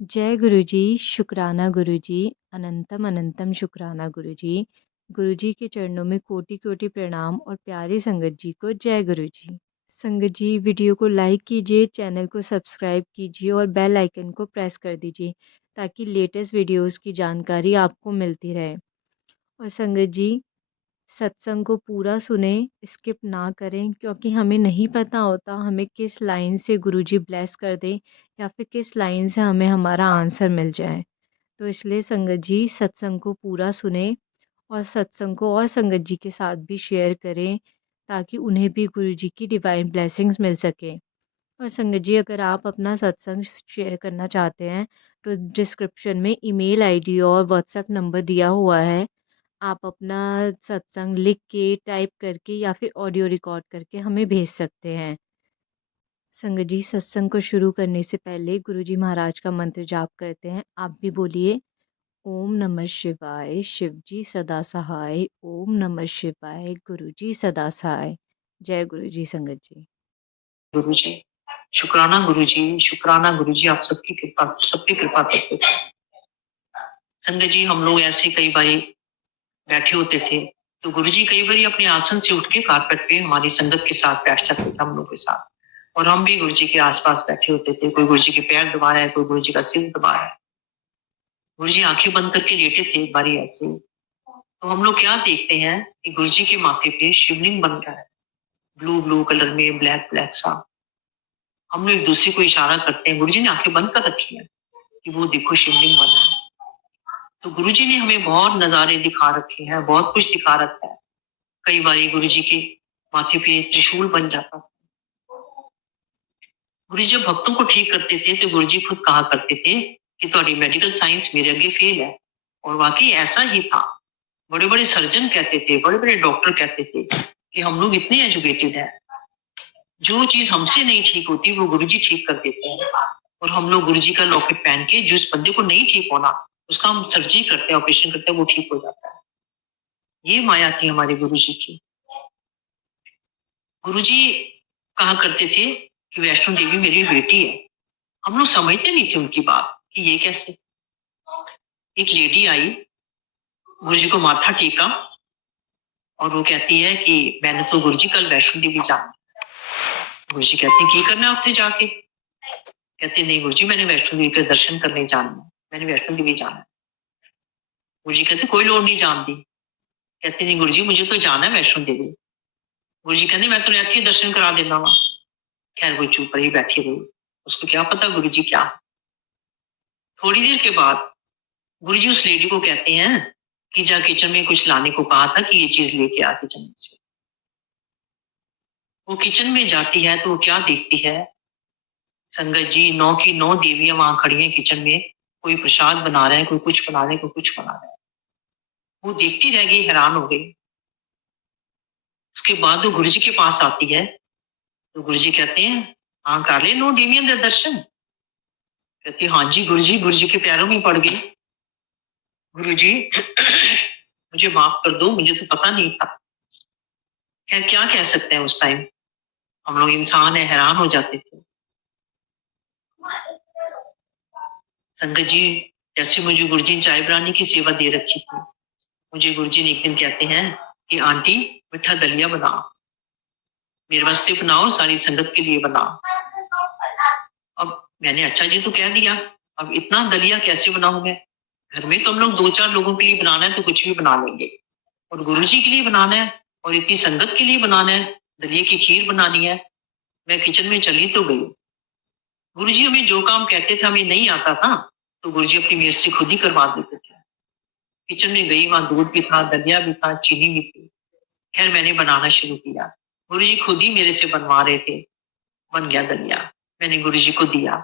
जय गुरुजी, शुक्राना गुरुजी, अनंतम अनंतम शुक्राना गुरुजी। गुरुजी के चरणों में कोटि-कोटि प्रणाम और प्यारी संगत जी को जय गुरुजी। संगत जी वीडियो को लाइक कीजिए, चैनल को सब्सक्राइब कीजिए और बेल आइकन को प्रेस कर दीजिए ताकि लेटेस्ट वीडियोस की जानकारी आपको मिलती रहे। और संगत जी सत्संग को पूरा सुने, स्किप ना करें क्योंकि हमें नहीं पता होता हमें किस लाइन से गुरुजी ब्लेस कर दें या फिर किस लाइन से हमें हमारा आंसर मिल जाए। तो इसलिए संगत जी सत्संग को पूरा सुने और सत्संग को और संगत जी के साथ भी शेयर करें ताकि उन्हें भी गुरुजी की डिवाइन ब्लेसिंग्स मिल सके। और संगत जी अगर आप अपना सत्संग शेयर करना चाहते हैं तो डिस्क्रिप्शन में ईमेल आईडी और व्हाट्सएप नंबर दिया हुआ है। आप अपना सत्संग लिख के, टाइप करके या फिर ऑडियो रिकॉर्ड करके हमें भेज सकते हैं। संगत जी सत्संग को शुरू करने से पहले गुरुजी महाराज का मंत्र जाप करते हैं। आप भी बोलिए। ओम नमः शिवाय, शिव जी सदा सहाय। ओम नमः शिवाय, गुरु जी सदा सहाय। जय गुरु जी संगत जी। गुरु जी, शुक्राना गुरु जी, शुक्राना गुरु जी, आप सबकी कृपा करते थे। संगत जी हम लोग ऐसे कई बारी बैठे होते थे तो गुरु जी कई बारी अपने आसन से उठ के कारपेट पे हमारी संगत के साथ बैठ जाते थे, हम लोग के साथ। और हम भी गुरु जी के आसपास बैठे होते थे। कोई गुरु जी के पैर दबा रहा है, कोई गुरु जी का सिर दबा रहा है। गुरु जी आंखें बंद करके लेटे थे एक बारी ऐसे ही। तो हम लोग क्या देखते हैं कि गुरु जी के माथे पे शिवलिंग बन रहा है, ब्लू ब्लू कलर में, ब्लैक ब्लैक सा। हम लोग एक दूसरे को इशारा करते हैं, गुरु जी ने आंखें बंद कर रखी है कि वो देखो शिवलिंग बना है। तो गुरु जी ने हमें बहुत नजारे दिखा रखे हैं, बहुत कुछ दिखा रखा है। कई बारी गुरु जी के माथे पे त्रिशूल बन जाता। गुरु जी जब भक्तों को ठीक करते थे तो गुरु जी खुद कहा करते थे कि तुम्हारी मेडिकल साइंस मेरे आगे फेल है। और वाकई ऐसा ही था। बड़े बड़े सर्जन कहते थे, बड़े बड़े डॉक्टर कहते थे कि हम लोग इतने एजुकेटेड हैं, जो चीज हमसे नहीं ठीक होती वो गुरु जी ठीक कर देते हैं। और हम लोग गुरु जी का लॉकेट पहन के जिस बंदे को नहीं ठीक होना उसका हम सर्जरी करते हैं, ऑपरेशन करते हैं, वो ठीक हो जाता है। ये माया थी हमारे गुरु जी की। गुरु जी कहा करते थे कि वैष्णो देवी मेरी बेटी है। हम लोग समझते नहीं थे उनकी बात कि ये कैसे। एक लेडी आई, गुरु जी को माथा टेका और वो कहती है कि मैंने तो गुरु जी कल वैष्णो देवी जाना। गुरु जी कहते हैं की करना है उत्थे जाके। कहते नहीं गुरु जी मैंने वैष्णो देवी के दर्शन करने जाना है, मैंने वैष्णो देवी जाना है। गुरु जी कहते कोई लोड़ नहीं जान दी। कहते नहीं गुरु जी मुझे तो जाना है वैष्णो देवी। गुरु जी कहते मैं तो ऐसे ही दर्शन करा देना वा। खैर वो चुप रही, बैठी रही। उसको क्या पता गुरु जी क्या। थोड़ी देर के बाद गुरु जी उस लेडी को कहते हैं कि जा किचन में कुछ लाने को कहा था कि ये चीज लेके आ किचन में से। वो किचन में जाती है तो वो क्या देखती है, संगत जी 9 की 9 देवियां वहां खड़ी हैं किचन में। कोई प्रसाद बना रहा है, कोई कुछ बना रहे, कोई कुछ बना रहा है। वो देखती रह गई, हैरान हो गई। उसके बाद वो गुरु जी के पास आती है तो गुरु जी कहते हैं हाँ कर ले 9 देवियां दे दर्शन। कहती हाँ जी गुरु जी के पैरों में पड़ गई। गुरु जी मुझे माफ कर दो, मुझे तो पता नहीं था। खैर क्या कह सकते हैं, उस टाइम हम लोग इंसान है, हैरान हो जाते थे। संगत जी जैसे मुझे गुरु जी ने चाय बनाने की सेवा दे रखी थी, मुझे गुरु जी ने एक दिन कहते हैं कि आंटी मीठा दलिया बनाओ, मेरे वास्ते बनाओ, सारी संगत के लिए बनाओ। अब मैंने अच्छा जी तो कह दिया, अब इतना दलिया कैसे बनाऊं मैं। घर में तो हम लोग 2-4 लोगों के लिए बनाना है तो कुछ भी बना लेंगे, और गुरु जी के लिए बनाना है और इतनी संगत के लिए बनाना है, दलिया की खीर बनानी है। मैं किचन में चली तो गई। गुरु जी हमें जो काम कहते थे हमें नहीं आता था तो गुरु जी अपनी मेहर से खुद ही करवा देते थे। किचन में गई, वहां दूध भी था, दलिया भी था, चीनी भी थी। खैर मैंने बनाना शुरू किया। गुरु जी खुद ही मेरे से बनवा रहे थे। बन गया दलिया, मैंने गुरु जी को दिया।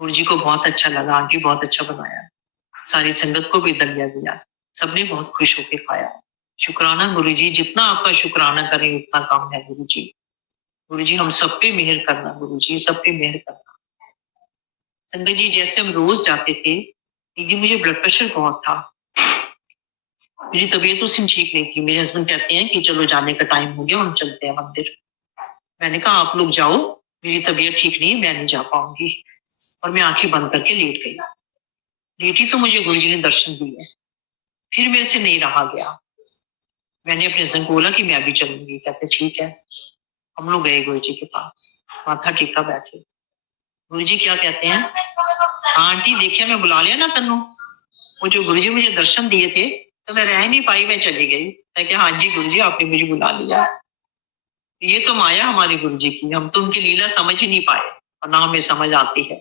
गुरु जी को बहुत अच्छा लगा, आंटी बहुत अच्छा बनाया। सारी संगत को भी दलिया दिया, सबने बहुत खुश होकर खाया। शुक्राना गुरु जी, जितना आपका शुक्राना करें उतना कम है गुरु जी। गुरु जी हम सब पे मेहर करना, गुरु जी सब पे मेहर करना। संगत जी जैसे हम रोज जाते थे, एक दिन मुझे ब्लड प्रेशर बहुत था, मेरी तबीयत उस दिन ठीक नहीं थी। मेरे हस्बैंड कहते हैं कि चलो जाने का टाइम हो गया, हम चलते हैं मंदिर। मैंने कहा आप लोग जाओ, मेरी तबीयत ठीक नहीं है, मैं नहीं जा पाऊंगी। और मैं आंखें बंद करके लेट गई। लेटी तो मुझे गुरु जी ने दर्शन दिए। फिर मेरे से नहीं रहा गया। मैंने अपने हस्बैंड को बोला कि मैं अभी चलूंगी। कहते ठीक है। हम लोग गए गुरु जी के पास, माथा टेका बैठे। गुरु जी क्या कहते हैं, हाँ आंटी देखिए मैं बुला लिया ना तन्नू। वो जो गुरु जी मुझे दर्शन दिए थे तो मैं रह नहीं पाई, मैं चली गई। मैं क्या, हाँ जी गुरु जी आपने मुझे बुला लिया। ये तो माया हमारे गुरु जी की, हम तो उनकी लीला समझ ही नहीं पाए और ना हमें समझ आती है।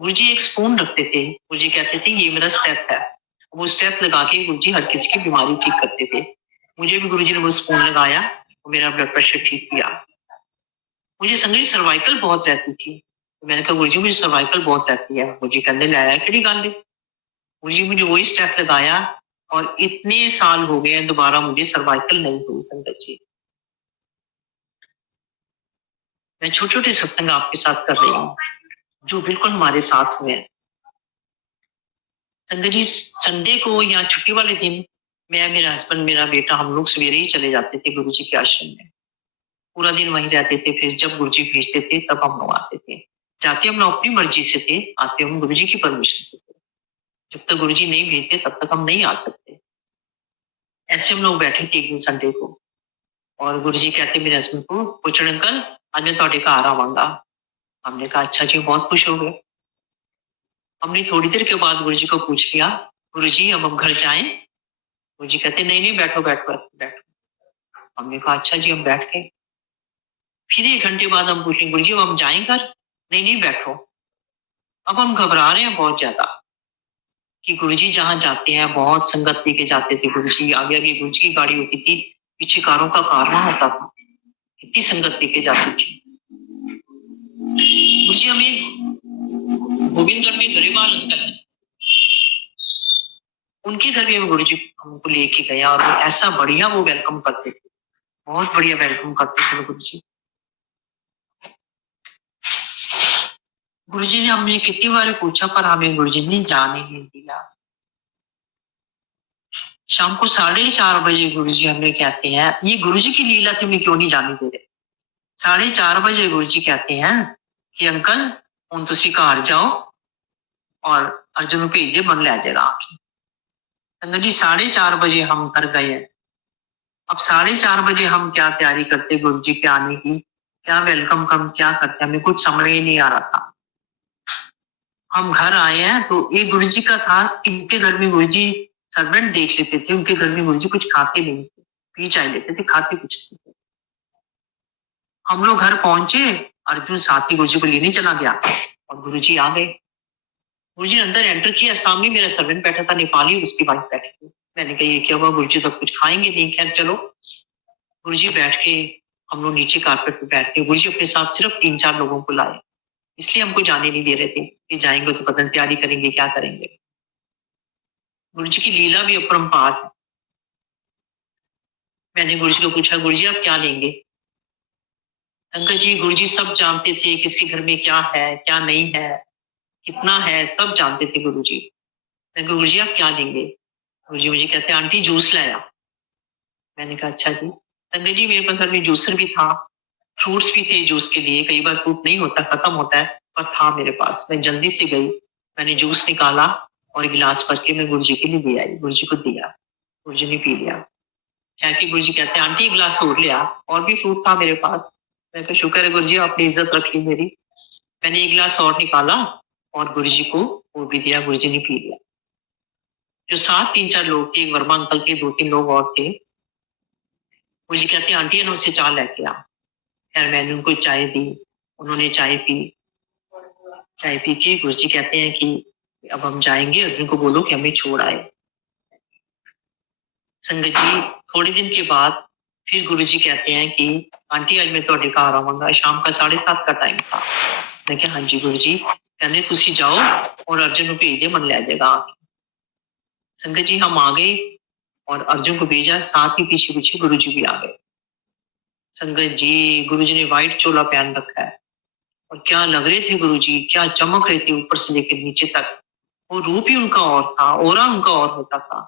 गुरु जी एक स्पून रखते थे, गुरु जी कहते थे ये मेरा स्टेप है। वो स्टेप लगा के गुरु जी हर किसी की बीमारी ठीक करते थे। मुझे भी गुरु जी ने वो स्पून लगाया और मेरा ब्लड प्रेशर ठीक किया। मुझे संगत सर्वाइकल बहुत रहती थी, तो मैंने कहा गुरु जी मुझे सर्वाइकल बहुत रहती है। गुरु जी कहते लाया कड़ी गल है। गुरु जी मुझे वही स्टेप लगाया और इतने साल हो गए दोबारा मुझे सर्वाइकल नहीं हुई संगत जी। मैं छोटे छोटे सत्संग आपके साथ कर रही हूँ जो बिल्कुल हमारे साथ हुए हैं। संगत जी संडे को या छुट्टी वाले दिन मैं, मेरा हस्बैंड, मेरा बेटा, हम लोग सवेरे ही चले जाते थे गुरु जी के आश्रम में। पूरा दिन वहीं रहते थे। फिर जब गुरु जी भेजते थे तब हम लोग आते थे। जाते हम लोग अपनी मर्जी से थे, आते हम गुरु जी की परमिशन से थे। जब तक गुरु जी नहीं भेजते तब तक हम नहीं आ सकते। ऐसे हम लोग बैठे थे एक दिन संडे को और गुरु जी कहते मेरे हस्बैंड को, पूछन अंकल आज मैं थोड़े घर आवांगा। हमने कहा अच्छा जी, बहुत खुश हो गए। हमने थोड़ी देर के बाद गुरु जी को पूछ लिया, गुरु जी अब हम घर जाएं। गुरु जी कहते नहीं नहीं बैठो बैठो बैठो। हमने कहा अच्छा जी, हम बैठ गए। फिर 1 घंटे बाद हम पूछे गुरु जी अब हम जाएं घर। नहीं नहीं बैठो। अब हम घबरा रहे हैं बहुत ज्यादा कि गुरु जी जहां जाते हैं बहुत संगत लेके जाते थे। गुरु जी आगे आगे गुरु जी की गाड़ी होती थी, पीछे कारों का कारवां होता था, कितनी संगत लेके जाती थी। गुरु जी हमें गोविंदगढ़ में गरेवाल अंकल है, उनके घर में गुरु जी हमको लेके गया और वो ऐसा बढ़िया वो वेलकम करते थे, बहुत बढ़िया वेलकम करते थे गुरु जी। गुरु जी ने हमने कितनी बार पूछा पर हमें गुरु जी ने जाने नहीं दिया। शाम को 4:30 बजे गुरु जी हमें कहते हैं, ये गुरु जी की लीला थी, हमें क्यों नहीं जाने दे रहे। 4:30 बजे गुरु जी कहते हैं कि अंकल हुण तुसी घर जाओ और अर्जुन को भेज दे, मन लै जाएगा आपकी। संगत जी 4:30 बजे हम घर गए हैं। अब 4:30 बजे हम क्या तैयारी करते गुरु जी के आने की, क्या वेलकम कम क्या करते, हमें कुछ समझ ही नहीं आ रहा था। हम घर आए हैं तो ये गुरु जी का था, इनके घर में गुरु जी सर्वेंट देख लेते थे, उनके घर में गुरु जी कुछ खाते नहीं थे, पी चाय लेते थे, खाते कुछ नहीं थे। हम लोग घर पहुंचे, अर्जुन साथी गुरु जी को लेने चला गया और गुरु जी आ गए। गुरु जी ने अंदर एंटर किया, सामने मेरा सर्वेंट बैठा था नेपाली, उसकी वाइफ बैठी थी। मैंने कहा ये क्या हुआ, गुरु जी तो कुछ खाएंगे नहीं। खैर चलो, गुरु जी बैठ के, हम लोग नीचे कारपेट पे बैठ के, गुरु जी अपने साथ सिर्फ 3-4 लोगों को लाए, इसलिए हमको जाने नहीं दे रहे थे कि जाएंगे तो पता नहीं तैयारी करेंगे क्या करेंगे। गुरु जी की लीला भी अपरंपार है। मैंने गुरु जी को पूछा गुरु जी आप क्या लेंगे। अंकल जी गुरु जी सब जानते थे किसके घर में क्या है क्या नहीं है, कितना है, सब जानते थे गुरु जी। मैंने कहा गुरु जी आप क्या लेंगे। गुरु जी मुझे कहते आंटी जूस लाया। मैंने कहा अच्छा जी। संगत जी मेरे पास घर में जूसर भी था, फ्रूट्स भी थे जूस के लिए, कई बार फ्रूट नहीं होता, खत्म होता है, पर था मेरे पास। मैं जल्दी से गई, मैंने जूस निकाला और गिलास भर के मैं गुरु जी के लिए ले आई, गुरु जी को दिया। गुरु जी ने पी लिया। क्या कि गुरु जी कहते हैं आंटी एक गिलास और ले आ, और भी फ्रूट था मेरे पास। मैं कहा शुक्र है गुरु जी आपने इज्जत रखी मेरी। मैंने एक गिलास और निकाला और गुरु जी को वो भी दिया, गुरु जी ने पी लिया। जो साथ 3-4 लोग थे, एक वर्मा अंकल के 2-3 लोग और थे, गुरु जी कहते हैं आंटी ने उससे चाय लेके आ। खैर मैंने उनको चाय दी, उन्होंने चाय पी। चाय पी के गुरु जी कहते हैं कि अब हम जाएंगे, अर्जुन को बोलो कि हमें छोड़ आए। संगत जी थोड़े दिन के बाद फिर गुरु जी कहते हैं कि आंटी आज मैं थोड़े घर आवांगा। शाम का 7:30 का टाइम था। मैं क्या हाँ जी गुरु जी। कहते तुसी जाओ और अर्जुन को भेज दे, मन लै जाएगा आके। संगत जी हम आ गए और अर्जुन को भेजा, साथ ही पीछे पीछे गुरु जी भी आ गए। संगत जी गुरु जी ने व्हाइट चोला पहन रखा है और क्या लग रहे थे गुरु जी, क्या चमक रहे थे ऊपर से लेकर नीचे तक। वो रूप ही उनका और था, ओरा उनका और होता था।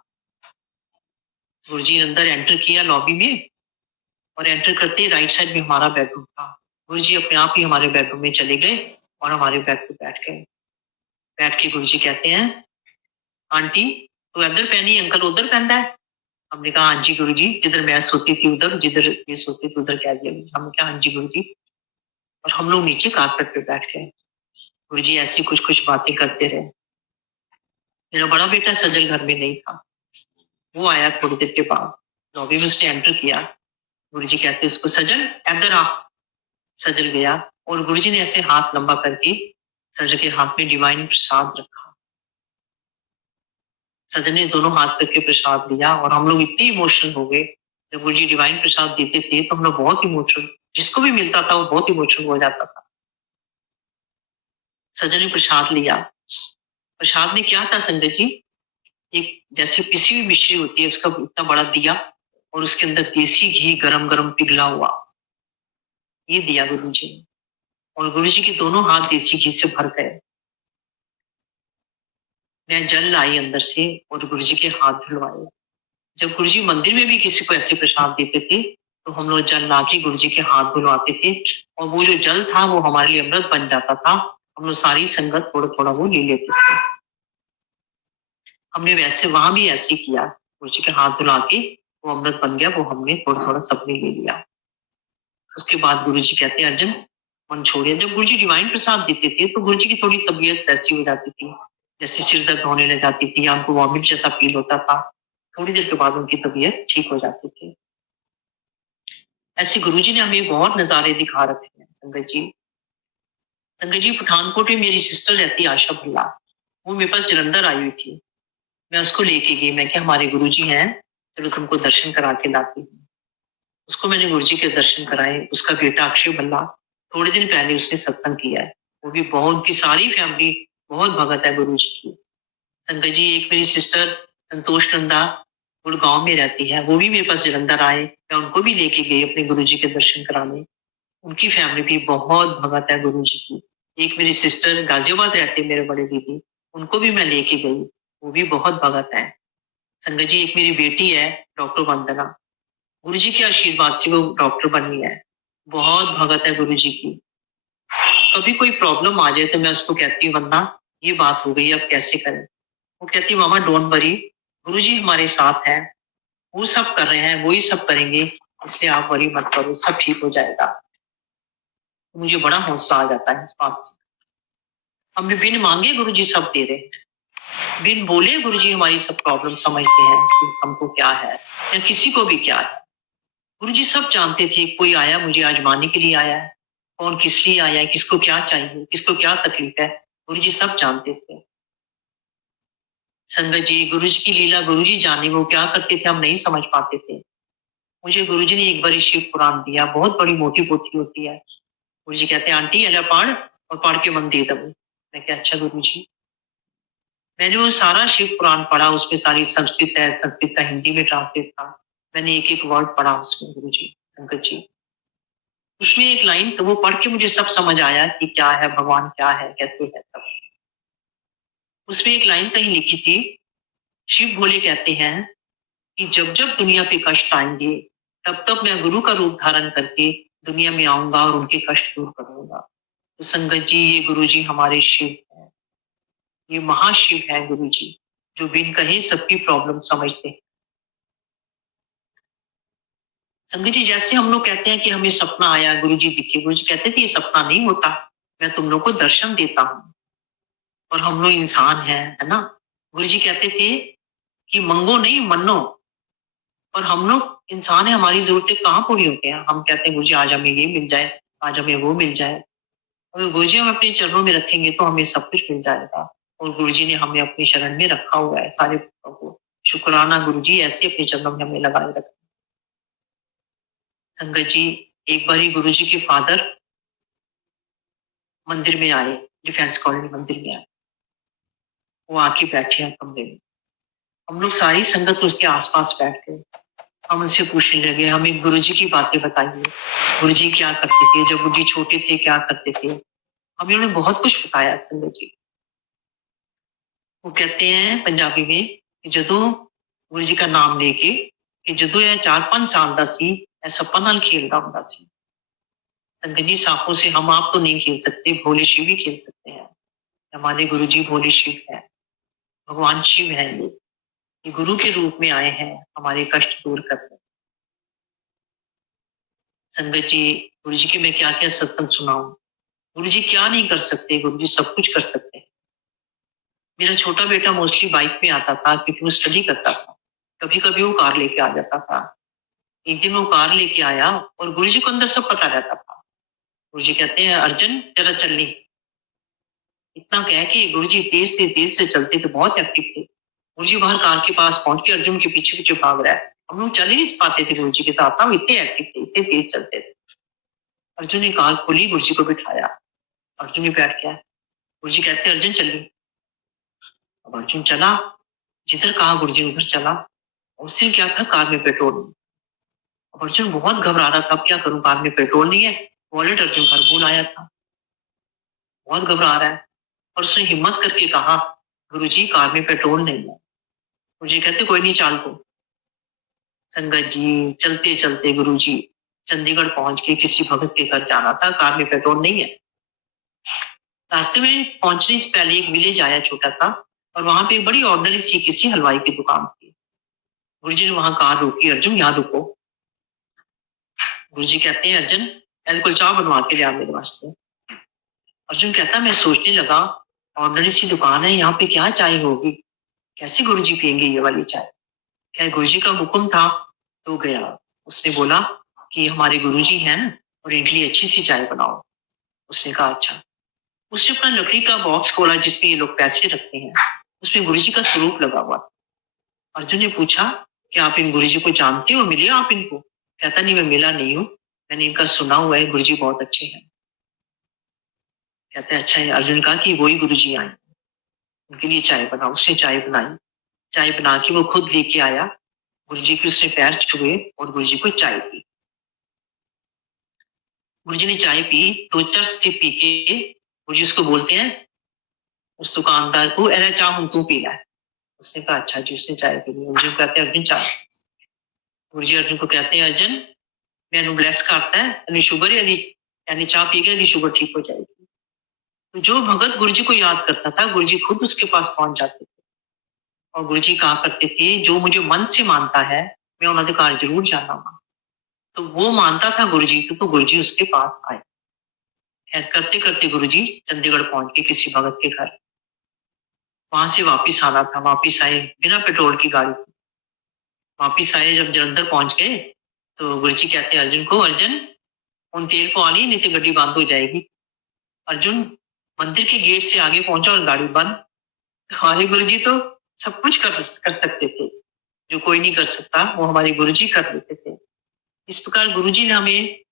गुरु जी ने अंदर एंटर किया लॉबी में और एंटर करते ही राइट साइड में हमारा बेडरूम था। गुरु जी अपने आप ही हमारे बेडरूम में चले गए और हमारे बेड पे बैठ गए। बैठ के गुरुजी कहते हैं, आंटी तू इधर पहनी, अंकल उधर पहनता है। हमने कहा हाँ जी गुरुजी, जिधर मैं सोती थी उधर, जिधर ये सोती थी उधर कह दिया। हमने कहा हाँ जी गुरुजी। और हम लोग नीचे कारपेट पे बैठ गए। गुरुजी ऐसी कुछ कुछ बातें करते रहे। मेरा बड़ा बेटा सजल घर में नहीं था, वो आया थोड़ी देर के बाद। लॉबी में उसने एंटर किया। गुरुजी कहते उसको, सजल इधर आ। सजल गया और गुरुजी ने ऐसे हाथ लंबा करके सजल के हाथ में डिवाइन प्रसाद रखा। सजल ने दोनों हाथ करके प्रसाद लिया और हम लोग इतने इमोशनल हो गए। जब गुरुजी डिवाइन प्रसाद देते थे तो हम लोग बहुत इमोशनल, जिसको भी मिलता था वो बहुत इमोशनल हो जाता था। सजल ने प्रसाद लिया। प्रसाद में क्या था संगत जी, एक जैसे पिसी हुई मिश्री होती है उसका इतना बड़ा दिया और उसके अंदर देसी घी गरम गरम पिघला हुआ, ये दिया गुरुजी ने। और गुरुजी के दोनों हाथ देसी घी से भर गए। मैं जल लाई अंदर से और गुरुजी के हाथ धुलवाए। जब गुरुजी मंदिर में भी किसी को ऐसे प्रसाद देते थे तो हम लोग जल ला के गुरुजी के हाथ धुलवाते थे और वो जो जल था वो हमारे लिए अमृत बन जाता था। हम लोग सारी संगत थोड़ा थोड़ा वो ले लेते थे। हमने वैसे वहां भी ऐसे ही किया, गुरुजी के हाथ धुला के वो अमृत बन गया, वो हमने थोड़ा थोड़ा सबने ले लिया। उसके बाद गुरुजी कहते हैं अर्जुन मन छोड़िए। जब गुरुजी डिवाइन प्रसाद देते थे तो गुरुजी की थोड़ी तबीयत ऐसी हो जाती थी, जैसे सिर दर्द होने लग जाती थी या उनको वॉमिट जैसा फील होता था। थोड़ी देर के बाद उनकी तबीयत ठीक हो जाती थी। ऐसे गुरुजी ने हमें बहुत नजारे दिखा रखे हैं संगत जी। संगत जी पठानकोट में मेरी सिस्टर रहती आशा भल्ला, वो मेरे पास जलंधर आई हुई थी। मैं उसको लेके गई, मैं क्या हमारे गुरुजी हैं, चलो तुमको दर्शन करा के लाती हूँ। उसको मैंने गुरुजी के दर्शन कराए। उसका बेटा अक्षय भल्ला थोड़े दिन पहले उसने सत्संग किया है, वो भी बहुत, की सारी फैमिली बहुत भगत है गुरु जी की। संगत जी एक मेरी सिस्टर संतोष नंदा गुड़गांव में रहती है, वो भी मेरे पास जलंधर आए, मैं उनको भी लेके गई अपने गुरु जी के दर्शन कराने। उनकी फैमिली भी बहुत भगत है गुरु जी की। एक मेरी सिस्टर गाजियाबाद रहते मेरे बड़े दीदी, उनको भी मैं लेके गई, वो भी बहुत भगत है। संगत जी एक मेरी बेटी है डॉक्टर वंदना, गुरु जी के आशीर्वाद से वो डॉक्टर बनी है, बहुत भगत है गुरु जी की। कभी कोई प्रॉब्लम आ जाए तो मैं उसको कहती हूँ वंदना ये बात हो गई अब कैसे करें। वो कहती मामा डोंट वरी, गुरु जी हमारे साथ है, वो सब कर रहे हैं, वो ही सब करेंगे, इसलिए आप वरी मत करो, सब ठीक हो जाएगा। तो मुझे बड़ा हौसला आ जाता है इस बात से। हमने बिन मांगे गुरु जी सब दे रहे हैं, बिन बोले गुरु जी हमारी सब प्रॉब्लम समझते हैं कि हमको क्या है या किसी को भी क्या है। गुरु जी सब जानते थे, कोई आया मुझे आजमाने के लिए आया है, कौन किस लिए आया है, किसको क्या चाहिए, किसको क्या तकलीफ है, गुरु जी सब जानते थे। संगत जी गुरु जी की लीला गुरु जी जाने, वो क्या करते थे हम नहीं समझ पाते थे। मुझे गुरु जी ने एक बार शिव पुराण दिया, बहुत बड़ी मोटी पोथी होती है। गुरु जी कहते हैं आंटी अला पढ़ और पढ़ के मन दे दो। मैं क्या अच्छा गुरु जी। मैंने वो सारा शिव पुराण पढ़ा, उसमें सारी संस्कृत है, संस्कृत का हिंदी में ट्रांसलेट था। मैंने एक एक वर्ड पढ़ा उसमें गुरु जी, संगत जी। उसमें एक लाइन तो वो पढ़ के मुझे सब समझ आया कि क्या है भगवान, क्या है कैसे है सब। उसमें एक लाइन कहीं लिखी थी, शिव भोले कहते हैं कि जब जब दुनिया पे कष्ट आएंगे तब तब मैं गुरु का रूप धारण करके दुनिया में आऊंगा और उनके कष्ट दूर करूंगा। तो संगत जी ये गुरु जी हमारे शिव हैं, ये महाशिव है गुरु जी, जो बिन कहे सबकी प्रॉब्लम समझते हैं। संगत जी जैसे हम लोग कहते हैं कि हमें सपना आया गुरु जी दिखे, गुरु जी कहते थे ये सपना नहीं होता, मैं तुम लोग को दर्शन देता हूँ। और हम लोग इंसान हैं, है ना। गुरु जी कहते थे कि मंगो नहीं मनो, और हम लोग इंसान है, हमारी जरूरतें कहाँ पूरी होती हैं। हम कहते हैं गुरु जी आज हमें ये मिल जाए, आज हमें वो मिल जाए। अगर गुरु जी हम अपने चरणों में रखेंगे तो हमें सब कुछ मिल जाएगा। और गुरु जी ने हमें अपने शरण में रखा हुआ है सारे भक्तों को। शुक्राना गुरु जी ऐसे अपने चरणों में हमें लगाए रखें। संगत जी एक बार ही गुरु जी के फादर मंदिर में आए, डिफेंस कॉलोनी मंदिर में आए। वो आके बैठे हैं कमरे में, हम लोग सारी संगत उसके आसपास बैठ गए। हम उनसे पूछने लगे हमें गुरु जी की बातें बताइए, गुरु जी क्या करते थे, जब गुरु जी छोटे थे क्या करते थे। हमें उन्होंने बहुत कुछ बताया संगत जी। वो कहते हैं पंजाबी में कि जदों गुरु जी का नाम लेके कि जदों यह 4-5 साल का सी, सप्पा नाल खेलता हुंदा सी। संगत जी, सांपों से हम आप तो नहीं खेल सकते, भोले शिव ही खेल सकते हैं। हमारे गुरु जी भोले शिव है, भगवान शिव है ये गुरु के रूप में आए हैं हमारे कष्ट दूर करने। संगत जी, गुरु जी के मैं क्या क्या सत्संग सुनाऊं। गुरु जी क्या नहीं कर सकते, गुरु जी सब कुछ कर सकते हैं। मेरा छोटा बेटा मोस्टली बाइक में आता था क्योंकि वो स्टडी करता था। कभी कभी वो कार लेके आ जाता था। एक दिन वो कार लेके आया और गुरु जी को अंदर सब पता रहता था। गुरु जी कहते हैं, अर्जुन जरा चलनी। इतना कह के गुरु जी तेज से चलते थे, बहुत एक्टिव थे। गुरु जी बाहर कार के पास पहुंच के अर्जुन के पीछे पीछे भाग रहा है। हम लोग चल ही नहीं पाते थे गुरु जी के साथ, हम इतने एक्टिव थे, इतने तेज चलते थे। अर्जुन ने कार खोली, गुरु जी को बिठाया। अर्जुन भी बैठ गया। गुरु जी कहते हैं, अर्जुन चलिए। अब अर्जुन चला, जिधर कहा गुरु जी उधर चला। उस दिन क्या था, कार में पेट्रोल नहीं। अब अर्जुन बहुत घबरा रहा था, अब क्या करूं, कार में पेट्रोल नहीं है। वॉलेट अर्जुन घर भूल आया था, बहुत घबरा रहा है। और उसने हिम्मत करके कहा, गुरु जी कार में पेट्रोल नहीं है। गुरु जी कहते, कोई नहीं, चाल को। संगत जी, चलते चलते गुरु जी चंडीगढ़ पहुंच के किसी भगत के घर जाना था, कार में पेट्रोल नहीं है। रास्ते में पहुंचने से पहले एक विलेज आया छोटा सा, और वहां पे एक बड़ी ऑर्डनरी सी किसी हलवाई की दुकान थी। गुरु जी ने वहां कार रोकी, अर्जुन यहाँ रुको। गुरु जी कहते हैं, अर्जुन एल्कोहल चाय बनवा के लिया मेरे वास्ते। अर्जुन कहता, मैं सोचने लगा, ऑर्डनरी सी दुकान है, यहाँ पे क्या चाय होगी, कैसे गुरु जी पियेंगे ये वाली चाय। क्या गुरु जी का हुक्म था, तो गया। उसने बोला कि हमारे गुरु जी हैं और इनके लिए अच्छी सी चाय बनाओ। उसने कहा अच्छा। उसने अपना लकड़ी का बॉक्स खोला जिसमें ये लोग पैसे रखते हैं, उसमें गुरु जी का स्वरूप लगा हुआ। अर्जुन ने पूछा कि आप इन गुरु जी को जानते हो, मिले आप इनको। कहता, नहीं मैं मिला नहीं हूँ, मैंने इनका सुना हुआ है, गुरु जी बहुत अच्छे हैं। कहते हैं अच्छा है। अर्जुन कहा कि वही गुरु जी आए, उनके लिए चाय बनाओ। उसने चाय बनाई, चाय बना के वो खुद लेके आया। गुरु जी के उसने पैर छुए और गुरु जी को चाय दी। गुरु जी ने चाय पी, दो चार सिप पी के गुरु जी उसको बोलते हैं, उस दुकानदार को, ऐसा चाह हम तू पी है। उसने कहा अच्छा जी। उसने चाय पी ली। गुरु जी को कहते हैं, अर्जुन चाय। गुरु जी अर्जुन को कहते हैं, अर्जुन मैंने ब्लेस करता है, यानी शुगर यानी चाय पी के शुगर ठीक हो जाएगी। तो जो भगत गुरु जी को याद करता था, गुरु जी खुद उसके पास पहुंच जाते थे। और गुरु जी कहा करते थे, जो मुझे मन से मानता है मैं उन्होंने घर जरूर जाना वहां। तो वो मानता था गुरु जी को, तो गुरु जी उसके पास आए। खैर करते करते गुरु जी चंडीगढ़ पहुंच के किसी भगत के घर। वहां से वापिस आना था, वापिस आए बिना पेट्रोल की गाड़ी। वापिस आए, जब जलंधर पहुंच गए तो गुरु जी कहते हैं अर्जुन को, अर्जुन उन तेल को आनी, नहीं तो गड्डी बंद हो जाएगी। अर्जुन मंदिर के गेट से आगे पहुंचा और गाड़ी बंद। हमारे गुरु जी तो सब कुछ कर सकते थे, जो कोई नहीं कर सकता वो हमारे गुरु जी कर लेते थे। इस प्रकार गुरु जी ने हमें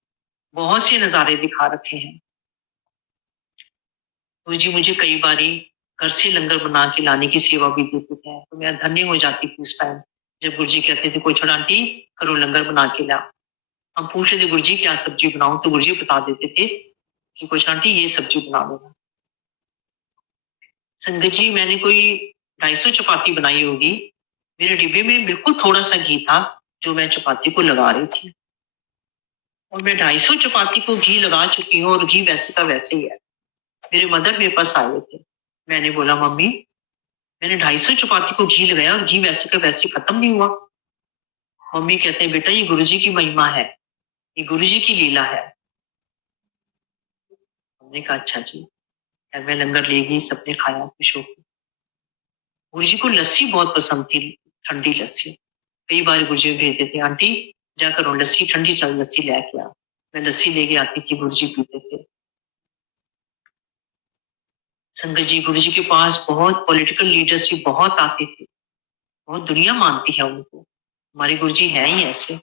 बहुत से नजारे दिखा रखे हैं। गुरु जी मुझे कई बारी घर से लंगर बना के लाने की सेवा भी देते थे, तो मैं धन्य हो जाती थी उस टाइम, जब गुरु जी कहते थे, कोई छोड़ा आंटी करो लंगर बना के ला। हम पूछते थे गुरु जी क्या सब्जी बनाऊं, तो गुरु जी बता देते थे कि कुछ आंटी ये सब्जी बना देना। संगत जी, मैंने कोई 250 चपाती बनाई होगी। मेरे डिब्बे में बिल्कुल थोड़ा सा घी था जो मैं चपाती को लगा रही थी, और मैं 250 चपाती को घी लगा चुकी हूँ और घी वैसे का वैसे ही है। मेरे मदर मेरे पास आए थे। मैंने बोला, मम्मी मैंने 250 चपाती को घी लगाया और घी वैसे का वैसे खत्म नहीं हुआ। मम्मी कहते हैं, बेटा ये गुरुजी की महिमा है, ये गुरुजी की लीला है। हमने कहा अच्छा जी। फिर मैं लंगर ले गई, सबने खाया खुश होकर। गुरुजी को लस्सी बहुत पसंद थी, ठंडी लस्सी। कई बार गुरुजी भेजते थे, आंटी जाकर लस्सी, ठंडी लस्सी लेके आ। मैं लस्सी लेके आती थी, गुरुजी पीते थे। संगत जी, गुरुजी के पास बहुत पॉलिटिकल लीडर्स भी बहुत आते थे, बहुत दुनिया मानती है उनको। हमारे गुरुजी हैं ही ऐसे।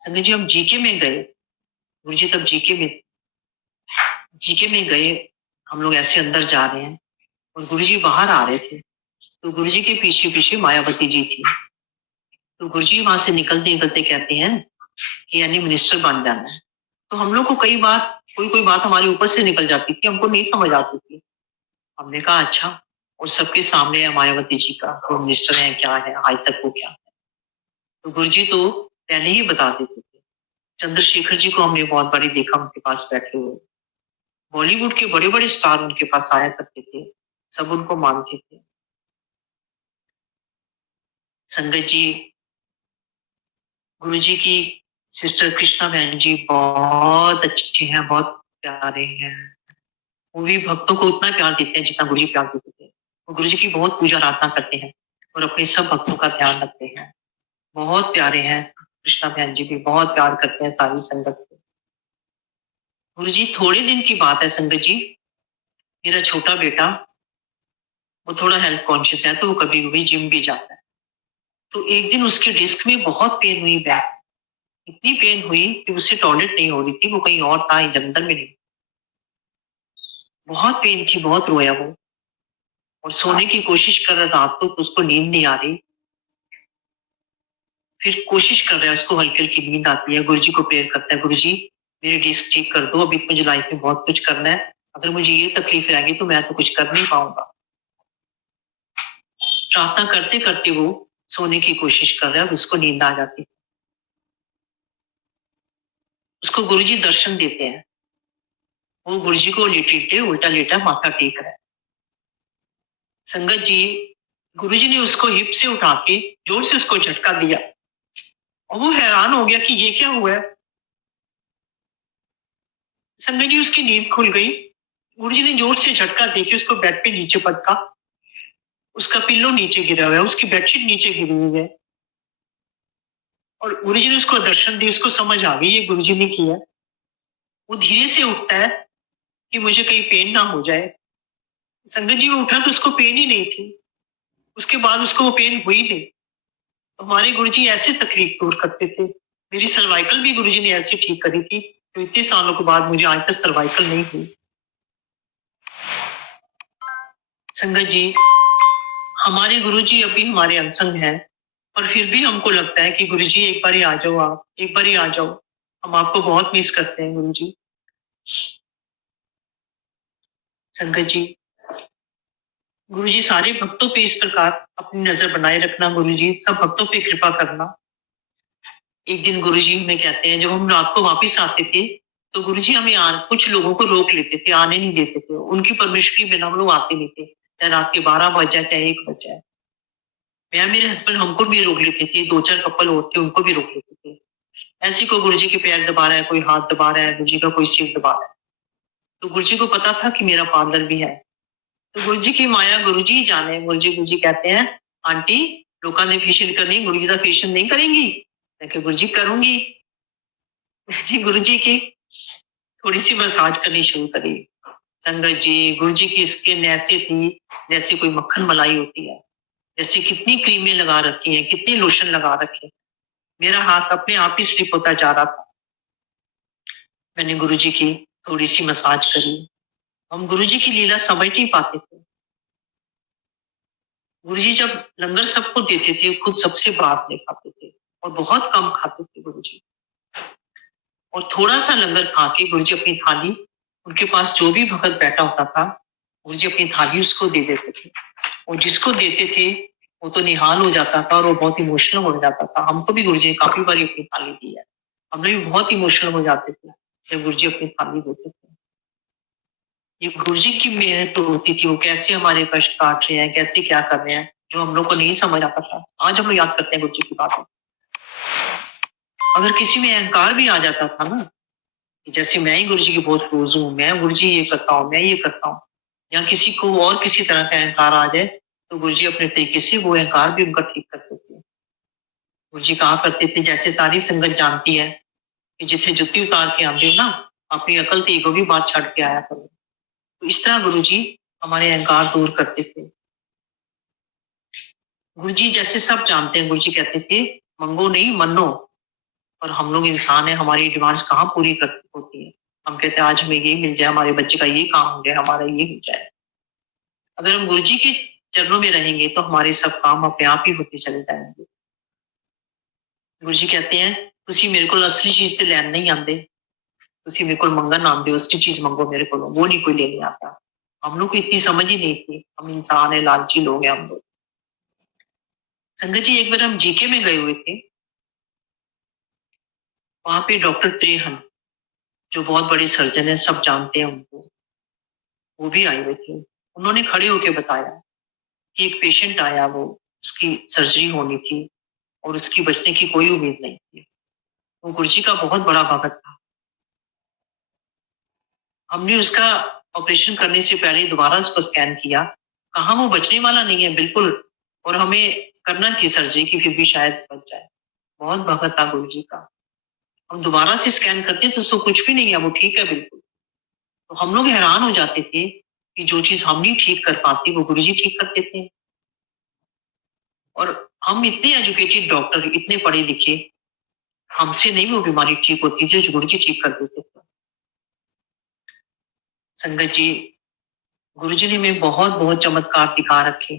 संगत जी, हम जीके में गए, गुरुजी तब जीके में गए। हम लोग ऐसे अंदर जा रहे हैं और गुरुजी बाहर आ रहे थे, तो गुरुजी के पीछे पीछे मायावती जी थी। तो गुरुजी वहां से निकलते निकलते कहते हैं कि यानी मिनिस्टर बन जाना है। तो हम लोग को कई बार कोई कोई बात हमारे ऊपर से निकल जाती थी, हमको नहीं समझ आती थी। हमने कहा अच्छा, और सबके सामने है मायावती जी का, वो मिनिस्टर है क्या है, आज तक वो क्या है। तो गुरुजी तो पहले ही बता देते थे, चंद्रशेखर जी को हमने बहुत बारी देखा उनके पास बैठे हुए। बॉलीवुड के बड़े-बड़े स्टार उनके पास आया करते थे, सब उनको मानते थे। संगत जी, गुरुजी की सिस्टर कृष्णा बहन जी बहुत अच्छे हैं, बहुत प्यारे हैं। वो भी भक्तों को उतना प्यार देते हैं जितना गुरुजी प्यार देते थे। वो गुरुजी की बहुत पूजा आराधना करते हैं और अपने सब भक्तों का ध्यान रखते हैं। बहुत प्यारे हैं, कृष्णा बहन जी भी बहुत प्यार करते हैं सारी संगत को। गुरुजी थोड़े दिन की बात है संगत जी, मेरा छोटा बेटा वो थोड़ा हेल्थ कॉन्शियस है तो वो कभी-कभी जिम भी जाता है। तो एक दिन उसके डिस्क में बहुत पेन हुई बैक, इतनी पेन हुई कि उससे टॉयलेट नहीं हो रही थी, वो कहीं और था जलंधर में नहीं। बहुत पेन थी, बहुत रोया वो और सोने की कोशिश कर रहा रात को तो उसको नींद नहीं आ रही। फिर कोशिश कर रहा है, उसको हल्की-हल्की नींद आती है, गुरुजी को प्रेयर करता है, गुरुजी मेरी डिस्क ठीक कर दो, अभी तो मुझे लाइफ में बहुत कुछ करना है। अगर मुझे ये तकलीफ रहेगी तो मैं तो कुछ कर नहीं पाऊँगा। प्रार्थना करते-करते वो सोने की कोशिश कर रहा है, उसको नींद आ जाती है। उसको गुरुजी दर्शन देते हैं। वो गुरुजी को लेटे-लेटे उल्टा लेटा माथा टेक रहा है। संगत जी, गुरुजी ने उसको हिप से उठा के जोर से उसको झटका दिया और वो हैरान हो गया कि ये क्या हुआ है? संगत जी उसकी नींद खुल गई। गुरुजी ने जोर से झटका देके उसको बेड पे नीचे पटका। उसका पिल्लो नीचे गिरा हुआ है, उसकी बेडशीट नीचे गिरी हुई है और गुरुजी ने उसको दर्शन दिए, उसको समझ आ गई ये गुरुजी ने किया। वो धीरे से उठता है कि मुझे कहीं पेन ना हो जाए। संगत जी वो उठा तो उसको पेन ही नहीं थी। उसके बाद उसको वो पेन हुई नहीं। हमारे गुरुजी ऐसे तकलीफ दूर करते थे। मेरी सर्वाइकल भी गुरुजी ने ऐसे ठीक करी थी, तो इतने सालों के बाद मुझे आज तक सर्वाइकल नहीं हुई। संगत जी, हमारे गुरुजी अभी हमारे अनसंग हैं, पर फिर भी हमको लगता है कि गुरुजी एक बारी आ जाओ आप, एक बारी आ जाओ। हम आपको बहुत मिस करते हैं गुरुजी। संगत जी, गुरुजी सारे भक्तों पे इस प्रकार अपनी नजर बनाए रखना गुरुजी, सब भक्तों पे कृपा करना। एक दिन गुरुजी हमें कहते हैं जब हम रात को वापस आते थे तो गुरुजी हमें कुछ लोगों को रोक लेते थे, आने नहीं देते थे। उनकी परमिशन के बिना हम लोग आते नहीं थे, चाहे रात के 12 बज जाए चाहे 1 बज जाए। मैं मेरे हस्बैंड हमको भी रोक लेते थे, 2-4 कपल और थे उनको भी रोक लेते थे। ऐसे कोई गुरुजी के पैर दबा रहा है, कोई हाथ दबा रहा है, गुरुजी का कोई सिर दबा रहा है। तो गुरुजी को पता था कि मेरा पार्लर भी है। तो गुरुजी की माया गुरुजी ही जाने। गुरुजी कहते हैं आंटी लोगों ने फेशियल करनी, गुरुजी का फेशियल नहीं करेंगी? मैं कहा गुरुजी करूंगी। मैंने गुरुजी की थोड़ी-सी मसाज करनी शुरू करी। संगत जी, गुरुजी की स्किन ऐसी थी जैसे कोई मक्खन मलाई होती है। जैसे कितनी क्रीमें लगा रखी हैं, कितने लोशन लगा रखे हैं। मेरा हाथ अपने आप ही स्लिप होता जा रहा था। मैंने गुरुजी की थोड़ी-सी मसाज करी। हम गुरुजी की लीला समझ नहीं पाते थे। गुरुजी जब लंगर सबको देते थे, खुद सबसे बात नहीं खाते थे और बहुत कम खाते थे गुरुजी। और थोड़ा-सा लंगर खा के गुरुजी अपनी थाली उनके पास जो भी भगत बैठा होता था, गुरुजी अपनी थाली उसको दे देते थे और जिसको देते थे, वो तो निहाल हो जाता था और वो बहुत इमोशनल हो जाता था। हमको भी गुरुजी ने काफ़ी बारी अपनी थाली दी है। हम लोग भी बहुत इमोशनल हो जाते थे, जब गुरुजी अपनी थाली देते थे। ये गुरुजी की मेहनत होती थी, वो कैसे हमारे कष्ट काट रहे हैं, कैसे क्या कर रहे हैं, जो हम लोग को नहीं समझ आता था। आज हम लोग याद करते हैं गुरुजी की बातें। अगर किसी में अहंकार भी आ जाता था ना, जैसे मैं ही गुरुजी की बहुत क्लोज हूँ, मैं गुरुजी ये करता हूँ, मैं ये करता हूँ, या किसी को और किसी तरह का अहंकार आ जाए, तो गुरुजी अपने तरीके से वो अहंकार भी उनका ठीक करते थे। गुरुजी कहा करते थे जैसे सारी संगत जानती है कि जिथे जुत्ती उतार के आते हो ना, अपनी अकल ते ईगो भी बात छड़ के आया करो। तो इस तरह गुरुजी हमारे अहंकार दूर करते थे। गुरुजी जैसे सब जानते हैं, गुरुजी कहते थे मंगो नहीं मनो। और हम लोग इंसान हैं, हमारी डिमांड्स कहाँ पूरी कर होती है। हम कहते हैं आज हमें ये मिल जाए, हमारे बच्चे का ये काम हो जाए, हमारा ये हो जाए। अगर हम गुरुजी के चरणों में रहेंगे तो हमारे सब काम अपने आप ही होते चले जाएंगे। गुरुजी कहते हैं तुसी मेरे को असली चीज से लैन नहीं आते, तुसी मेरे को मंगन आते हो, असली चीज मंगो मेरे को, वो नहीं कोई लेने आता। हम लोग को इतनी समझ ही नहीं थी, हम इंसान है, लालची लोग हैं हम लोग। संगत जी एक बार हम जीके में गए हुए थे, वहां पे डॉक्टर त्रेहन, जो बहुत बड़े सर्जन है, सब जानते हैं उनको, वो भी आए हुए थे। उन्होंने खड़े होकर बताया कि एक पेशेंट आया, वो उसकी सर्जरी होनी थी और उसकी बचने की कोई उम्मीद नहीं थी। वो गुरुजी का बहुत बड़ा भगत था। हमने उसका ऑपरेशन करने से पहले दोबारा उसको स्कैन किया, कहा वो बचने वाला नहीं है बिल्कुल, और हमें करना थी सर्जरी की, फिर भी शायद बच जाए। बहुत भगत था गुरु जी का। हम दोबारा से स्कैन करते तो उसको कुछ भी नहीं है, वो ठीक है बिल्कुल। तो हम लोग हैरान हो जाते थे कि जो चीज हम नहीं ठीक कर पाते वो गुरु जी ठीक कर देते हैं। और हम इतने एजुकेटेड डॉक्टर, इतने पढ़े लिखे, हमसे नहीं वो बीमारी ठीक होती थी जो गुरु जी ठीक कर देते थे। संगत जी, गुरु जी ने हमें बहुत बहुत चमत्कार दिखा रखे।